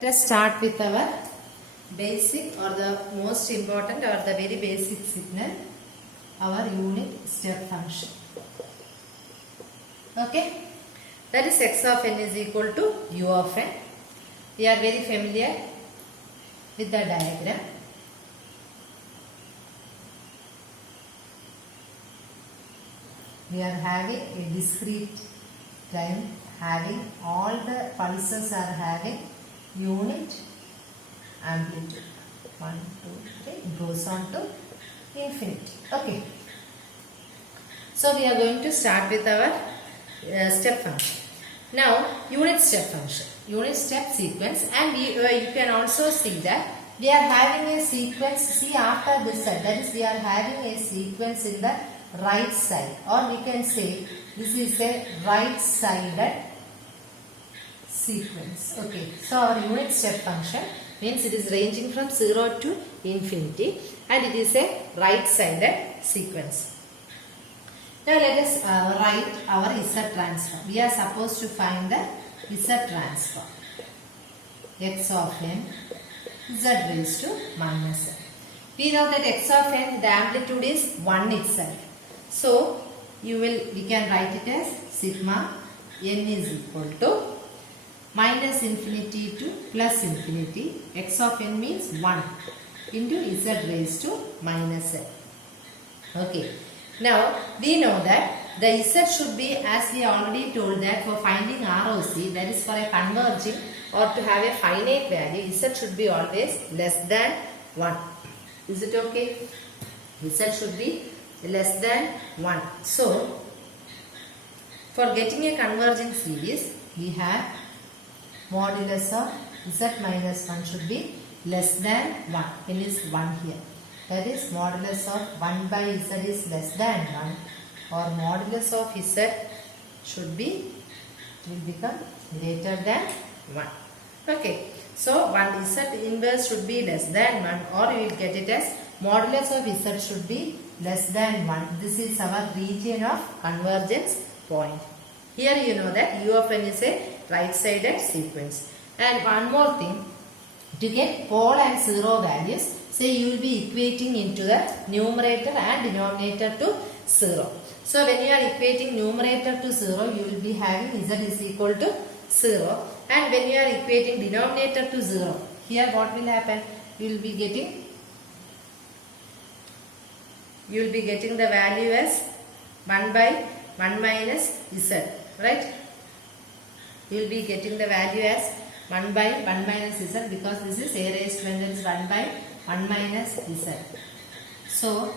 Let us start with our basic or the most important or the very basic signal, our unit step function. Okay, that is x of n is equal to u of n. We are very familiar with the diagram. We are having a discrete time, having all the pulses are having unit amplitude. 1, 2, 3, it goes on to infinity. Okay. So we are going to start with our step function. Now unit step function, unit step sequence, and you can also see that we are having a sequence. See, after this side, that is we are having a sequence in the right side, or we can say this is a right sided sequence. Okay, so our unit step function means it is ranging from 0 to infinity and it is a right sided sequence. Now let us write our Z transform. We are supposed to find the Z transform. X of n, Z raised to minus n. We know that x of n, the amplitude is 1 itself. So we can write it as sigma n is equal to minus infinity to plus infinity. X of n means 1 into Z raised to minus n. Okay. Now we know that the Z should be, as we already told, that for finding ROC, that is for a converging or to have a finite value, Z should be always less than 1. Is it okay? Z should be less than 1. So for getting a converging series, we have modulus of Z minus 1 should be less than 1. N is 1 here. That is modulus of 1 by Z is less than 1, or modulus of Z should be, it will become greater than 1. Okay. So 1 Z inverse should be less than 1, or we will get it as modulus of Z should be less than 1. This is our region of convergence point. Here you know that u of n is a right-sided sequence. And one more thing, to get pole and 0 values, say you will be equating into the numerator and denominator to 0. So when you are equating numerator to 0, you will be having Z is equal to 0. And when you are equating denominator to 0, here what will happen? You will be getting the value as 1 by 1 minus Z, right? You will be getting the value as 1 by 1 minus Z, because this is a raised to n, that is 1 by 1 minus Z. So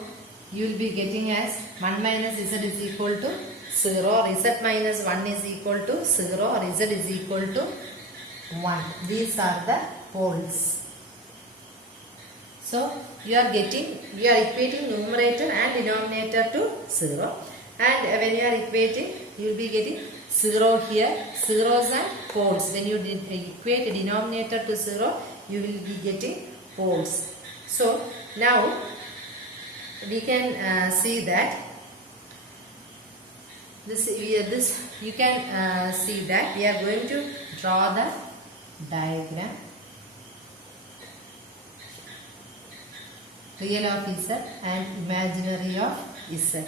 you will be getting as 1 minus Z is equal to 0, or Z minus 1 is equal to 0, or Z is equal to 1. These are the poles. So you are equating numerator and denominator to 0, and when you are equating, you will be getting 0 here, zeros and poles. When you equate the denominator to 0, you will be getting poles. So now we can see that you can see that we are going to draw the diagram. Real of Z and imaginary of Z.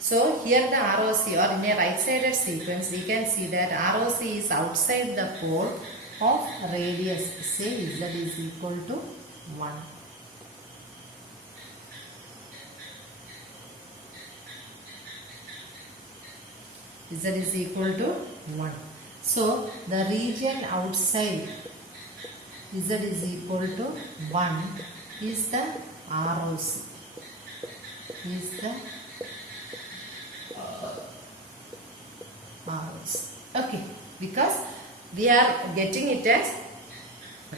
So here the ROC, or in a right-sided sequence, we can see that ROC is outside the pole of radius. Say Z is equal to 1. Z is equal to 1. So the region outside Z is equal to 1 is the ROC. Is the ROC. Okay, because we are getting it as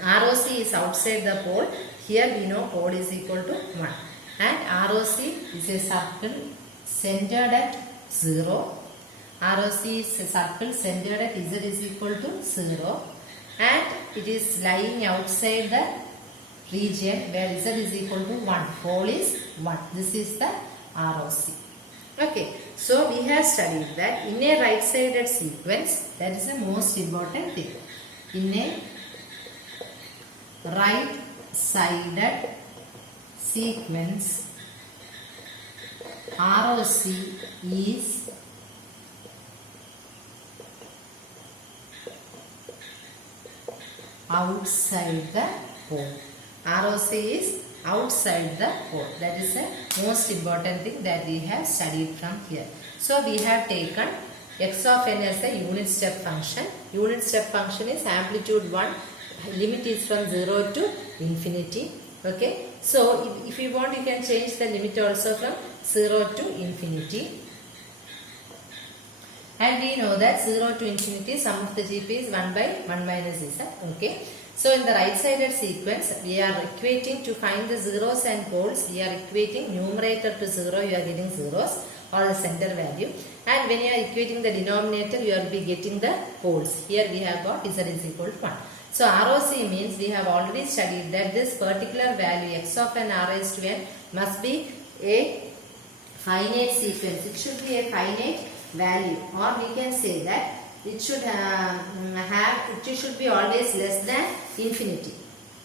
ROC is outside the pole. Here we know pole is equal to 1, and ROC is a circle centered at 0. ROC is a circle centered at Z is equal to 0, and it is lying outside the region where Z is equal to 1. Pole is 1. This is the ROC. Okay, so we have studied that in a right-sided sequence, that is the most important thing. In a right sided sequence ROC is outside the pole. ROC is outside the pole. That is the most important thing that we have studied from here. So we have taken x of n as a unit step function. Unit step function is amplitude 1. Limit is from 0 to infinity. Okay. So if you want, you can change the limit also from 0 to infinity. And we know that 0 to infinity, sum of the GP is 1 by 1 minus z. Okay. So in the right sided sequence, we are equating to find the zeros and poles. We are equating numerator to 0, you are getting zeros or the center value. And when you are equating the denominator, you will be getting the poles. Here we have got z is equal to 1. So ROC means we have already studied that this particular value x of n r raised to n must be a finite sequence. It should be a finite value, or we can say that it should should be always less than infinity.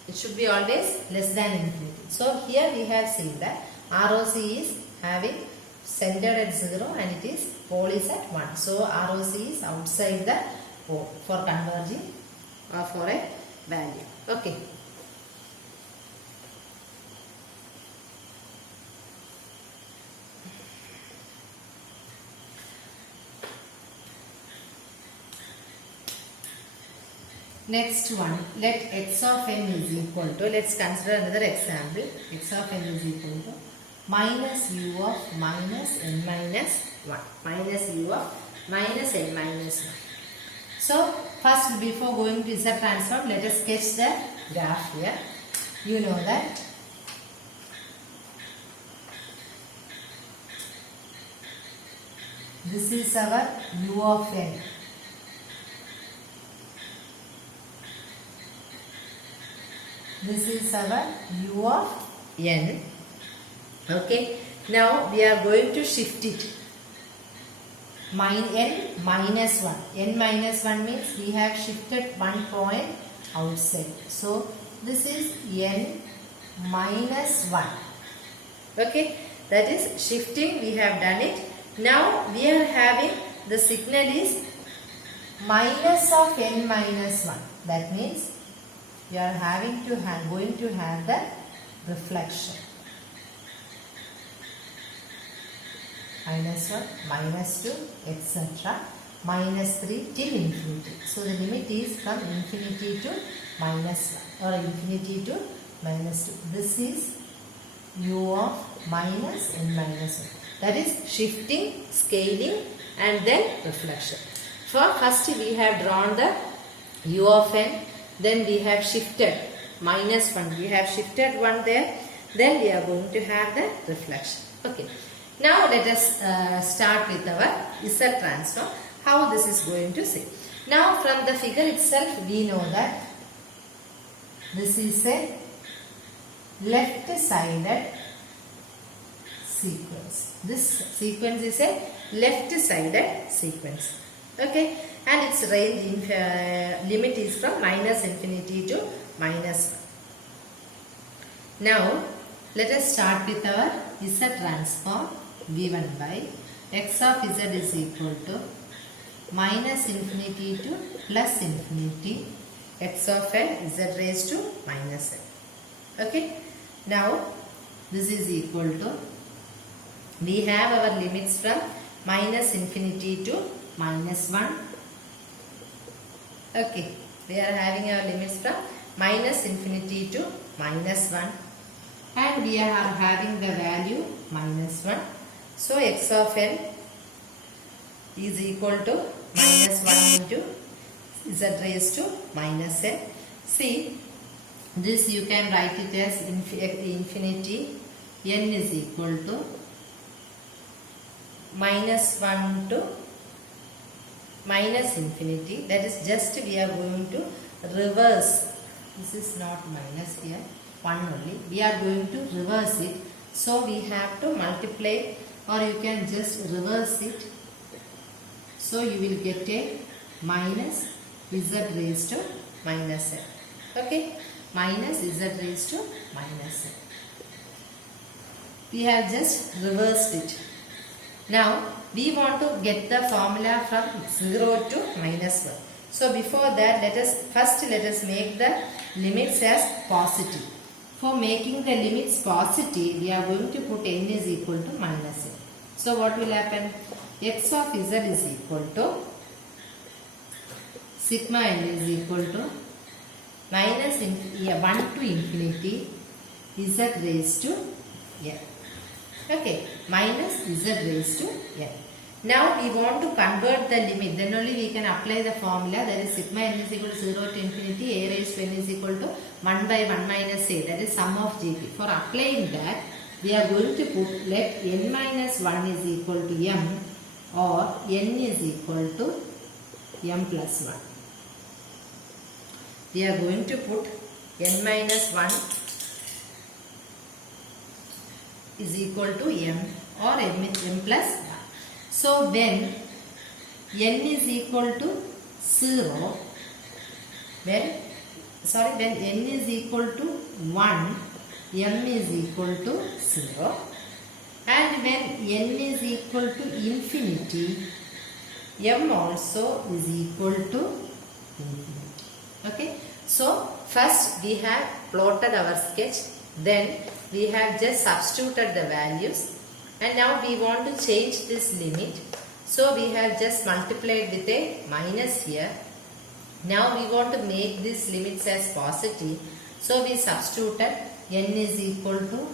It should be always less than infinity. So here we have seen that ROC is having centered at 0 and it is pole is at 1. So ROC is outside the pole for converging or for a value. Okay. Next one, let x of n is equal to, let's consider another example. X of n is equal to minus u of minus n minus 1. Minus u of minus n minus 1. So, first before going to Z transform, let us sketch the graph here. You know that this is our u of n. This is our u of n. Okay. Now we are going to shift it. N minus 1. N minus 1 means we have shifted 1 point outside. So this is n minus 1. Okay. That is shifting, we have done it. Now we are having the signal is minus of n minus 1. That means we are having to going to have the reflection. Minus 1, minus 2, etc. Minus 3 till infinity. So the limit is from infinity to minus 1 or infinity to minus 2. This is u of minus n minus 1. That is shifting, scaling and then reflection. For first we have drawn the u of n. Then we have shifted minus 1. We have shifted 1 there. Then we are going to have the reflection. Okay. Now let us start with our Z transform. How this is going to see. Now from the figure itself we know that this is a left-sided sequence. This sequence is a left-sided sequence. Okay. And its range limit is from minus infinity to minus 1. Now let us start with our Z transform given by x of z is equal to minus infinity to plus infinity x of n z raised to minus n. Okay. Now this is equal to, we have our limits from minus infinity to minus 1. Okay, we are having our limits from minus infinity to minus 1 and we are having the value minus 1. So x of n is equal to minus 1 into z raised to minus n. See, this you can write it as infinity n is equal to minus 1 to minus infinity. That is just we are going to reverse. This is not minus here, 1 only. We are going to reverse it. So we have to multiply, or you can just reverse it. So you will get a minus z raised to minus n. Okay, minus z raised to minus n. We have just reversed it. Now we want to get the formula from 0 to minus 1. So before that, let us make the limits as positive. For making the limits positive, we are going to put n is equal to minus n. So what will happen? X of z is equal to sigma n is equal to minus 1 to infinity z raised to n. Okay, minus z raised to n. Now we want to convert the limit, then only we can apply the formula, that is sigma n is equal to 0 to infinity a raised to n is equal to 1 by 1 minus a, that is sum of GP. For applying that, we are going to put let n minus 1 is equal to m or n is equal to m plus 1. We are going to put n minus 1 is equal to m or m plus 1. So when n is equal to 0, when n is equal to 1, m is equal to 0, and when n is equal to infinity, m also is equal to infinity. Okay, so first we have plotted our sketch, then we have just substituted the values, and now we want to change this limit. So we have just multiplied with a minus here. Now we want to make these limits as positive. So we substituted n is equal to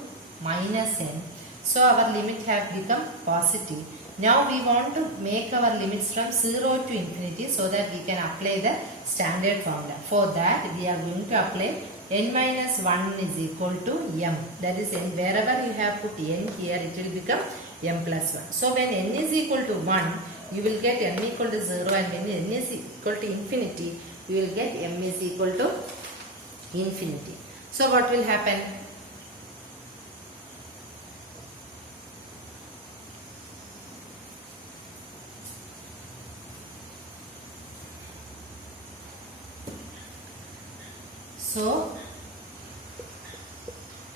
minus n. So our limit have become positive. Now we want to make our limits from 0 to infinity so that we can apply the standard formula. For that we are going to apply n minus 1 is equal to m. That is, wherever you have put n here, it will become m plus 1. So when n is equal to 1, you will get m equal to 0, and when n is equal to infinity, you will get m is equal to infinity. So what will happen? So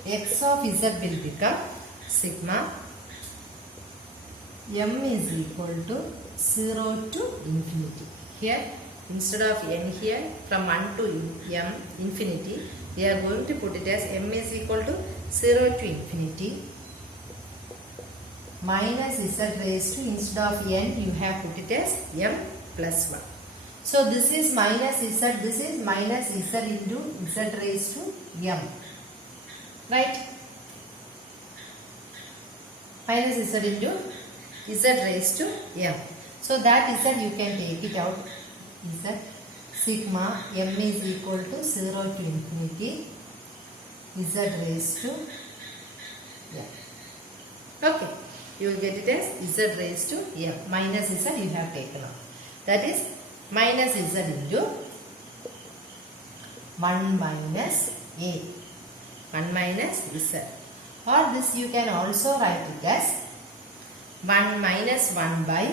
x of z will become sigma m is equal to 0 to infinity. Here, instead of n here, from 1 to m infinity, we are going to put it as m is equal to 0 to infinity minus z raised to, instead of n you have put it as m plus 1. So this is minus z, this is minus z into z raised to m, right? Minus z into z raised to m. So that z you can take it out. Z sigma m is equal to 0 to infinity z raised to m. Okay, you will get it as z raised to m. Minus z you have taken out. That is minus z into 1 minus a, 1 minus z, or this you can also write it as 1 minus 1 by,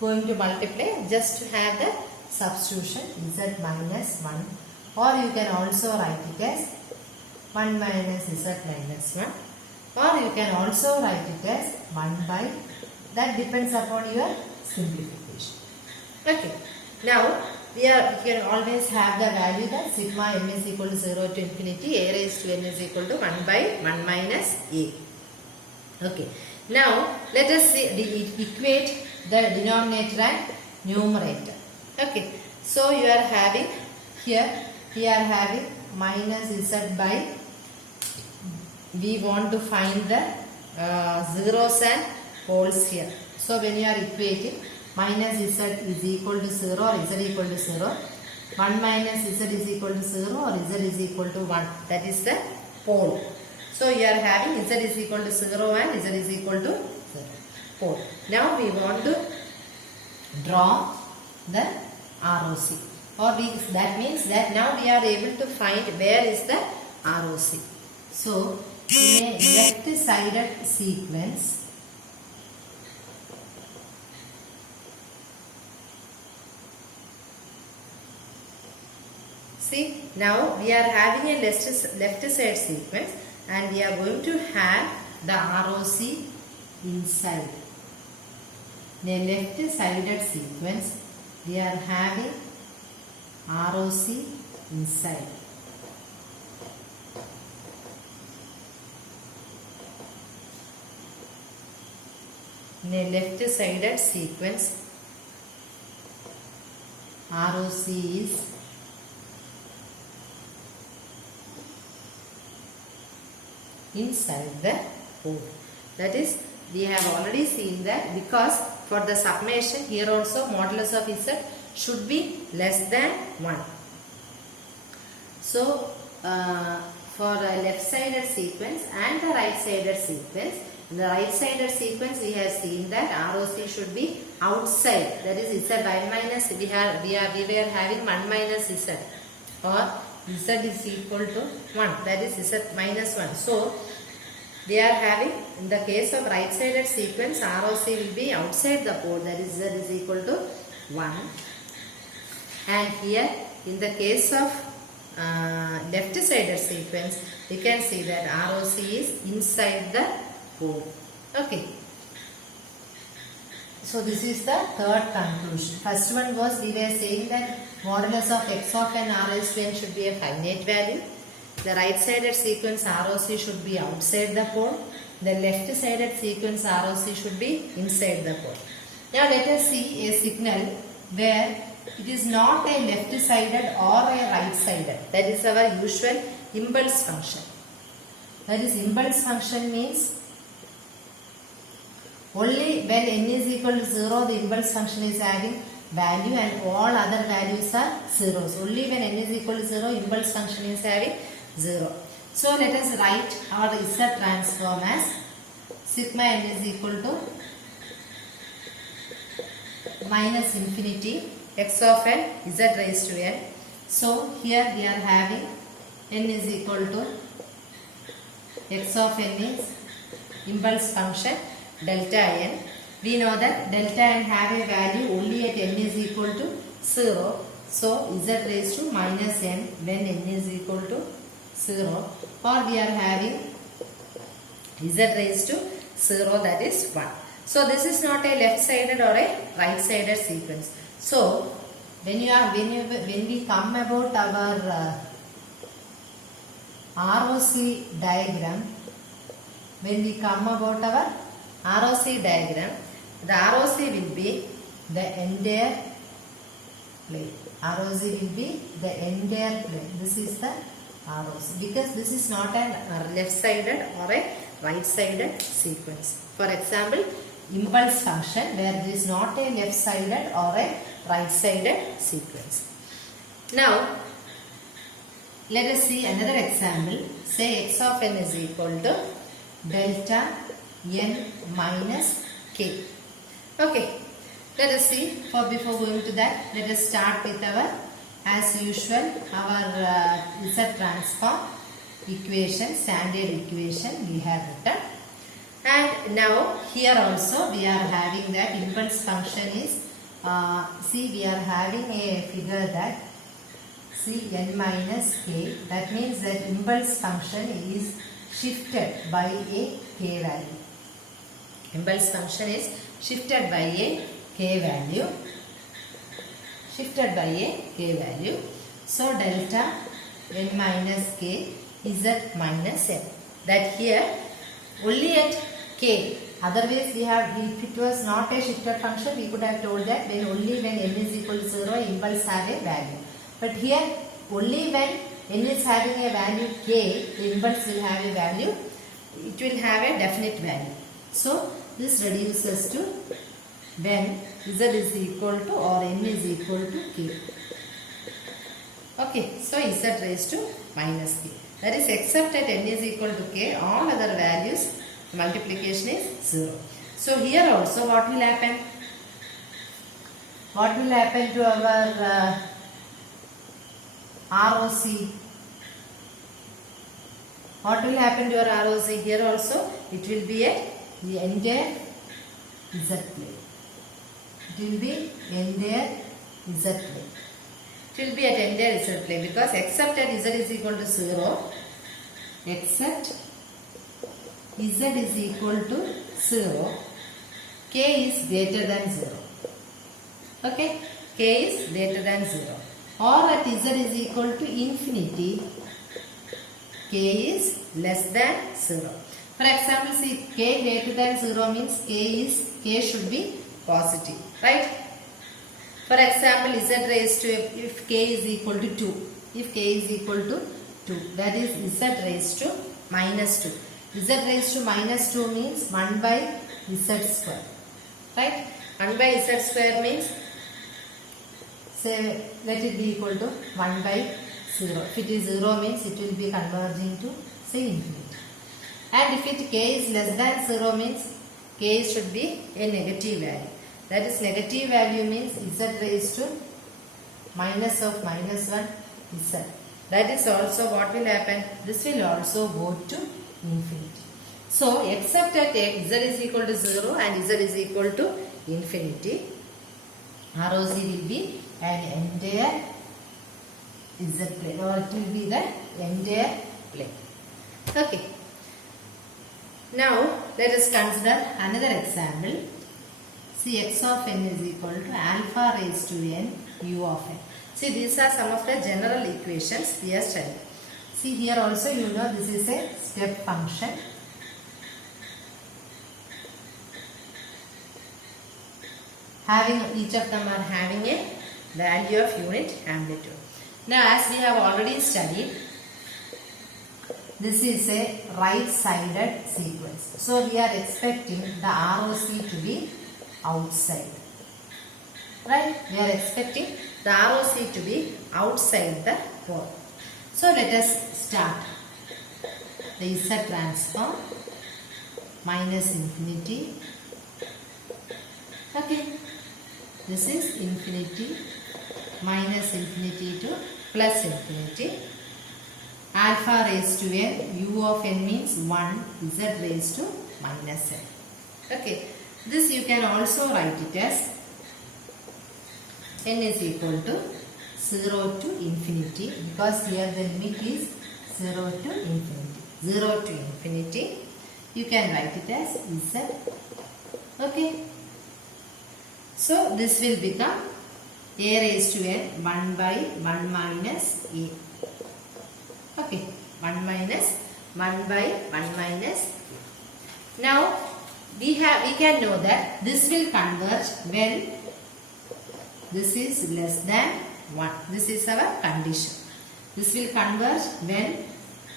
going to multiply just to have the substitution z minus 1, or you can also write it as 1 minus z minus 1, or you can also write it as 1 by, that depends upon your simplification. Okay, now you can always have the value that sigma m is equal to 0 to infinity a raised to n is equal to 1 by 1 minus a. Okay, now let us see, equate the denominator and numerator. Okay, so you are having here, we are having minus z by, we want to find the zeros and poles here. So when you are equating, minus z is equal to 0 or z equal to 0, 1 minus z is equal to 0 or z is equal to 1, that is the pole. So you are having z is equal to 0 and z is equal to 0, pole. Now we want to draw the ROC, or that means that now we are able to find where is the ROC. So in a left-sided sequence, See, now we are having a left side sequence and we are going to have the ROC inside. In a left-sided sequence, we are having ROC inside. In a left-sided sequence, ROC is inside the pole. That is, we have already seen that because for the summation here also modulus of Z should be less than 1. So, for a left-sided sequence and the right-sided sequence, in the right-sided sequence we have seen that ROC should be outside. That is Z I minus we were having 1 minus Z, or Z is equal to 1. That is Z minus 1. So, we are having, in the case of right-sided sequence, ROC will be outside the pole, that is Z is equal to 1. And here, in the case of left-sided sequence, we can see that ROC is inside the pole. Okay. So, this is the third conclusion. First one was, we were saying that modulus of x of n r is to n should be a finite value. The right-sided sequence ROC should be outside the pole. The left-sided sequence ROC should be inside the pole. Now let us see a signal where it is not a left-sided or a right-sided. That is our usual impulse function. That is, impulse function means only when n is equal to 0 the impulse function is having value and all other values are zeros. Only when n is equal to 0 impulse function is having 0. So let us write our Z transform as sigma n is equal to minus infinity x of n Z raised to n. So here we are having n is equal to x of n is impulse function delta n. We know that delta n have a value only at n is equal to 0. So Z raised to minus n when n is equal to 0, or we are having Z raised to 0, that is 1. So this is not a left-sided or a right-sided sequence. So when we come about our ROC diagram, the ROC will be the entire plane. ROC will be the entire plane. This is the ROC, because this is not a left-sided or a right-sided sequence. For example, impulse function where there is not a left-sided or a right-sided sequence. Now, let us see another example. Say x of n is equal to delta n minus k. Okay, let us see. Before going to that, let us start with our, as usual, our Z transform equation, standard equation we have written. And now here also we are having that impulse function is, see, we are having a figure that n minus k, that means that impulse function is shifted by a k value. Impulse function is shifted by a k value. So delta n minus k is Z minus n. That here only at k. Otherwise we have, if it was not a shifted function, we could have told that only when n is equal to 0 impulse have a value. But here only when n is having a value k, the impulse will have a value. It will have a definite value. So this reduces to when Z is equal to or n is equal to k. Okay, so Z raised to minus k. That is, except at n is equal to k, all other values multiplication is 0. So here also what will happen? What will happen to our ROC? What will happen to our ROC? Here also it will be the entire Z plane. It will be entire Z plane. It will be at entire z plane because except at z is equal to 0, except z is equal to 0, k is greater than 0. Okay, k is greater than 0. Or at z is equal to infinity, k is less than 0. For example, see, k greater than 0 means k should be positive, right? For example, z raised to, if k is equal to 2, if k is equal to 2, that is z raised to minus 2. Z raised to minus 2 means 1 by z square, right? 1 by z square means, say, let it be equal to 1 by 0. If it is 0 means it will be converging to, say, infinity. And if it k is less than 0 means k should be a negative value. That is, negative value means z raised to minus of minus 1 z. That is also what will happen. This will also go to infinity. So, except at z is equal to 0 and z is equal to infinity, ROC will be an entire z plane, or it will be the entire plane. Okay. Now, let us consider another example. See, x of n is equal to alpha raised to n u of n. See, these are some of the general equations we are studying. See, here also you know this is a step function. Each of them are having a value of unit amplitude. Now, as we have already studied, this is a right-sided sequence. So, we are expecting the ROC to be outside. Right? We are expecting the ROC to be outside the pole. So, let us start. The Z transform minus infinity. Okay. This is infinity minus infinity to plus infinity. Alpha raised to n, u of n means 1, z raised to minus n. Okay. This you can also write it as n is equal to 0 to infinity, because here the limit is 0 to infinity. 0 to infinity. You can write it as z. Okay. So, this will become a raised to n 1 by 1 minus a. Okay, 1 minus 1 by 1 minus a. Now, we can know that this will converge when this is less than 1. This is our condition. This will converge when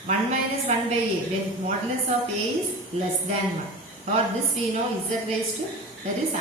1 minus 1 by a, when modulus of a is less than 1. Or this we know z raised to, that is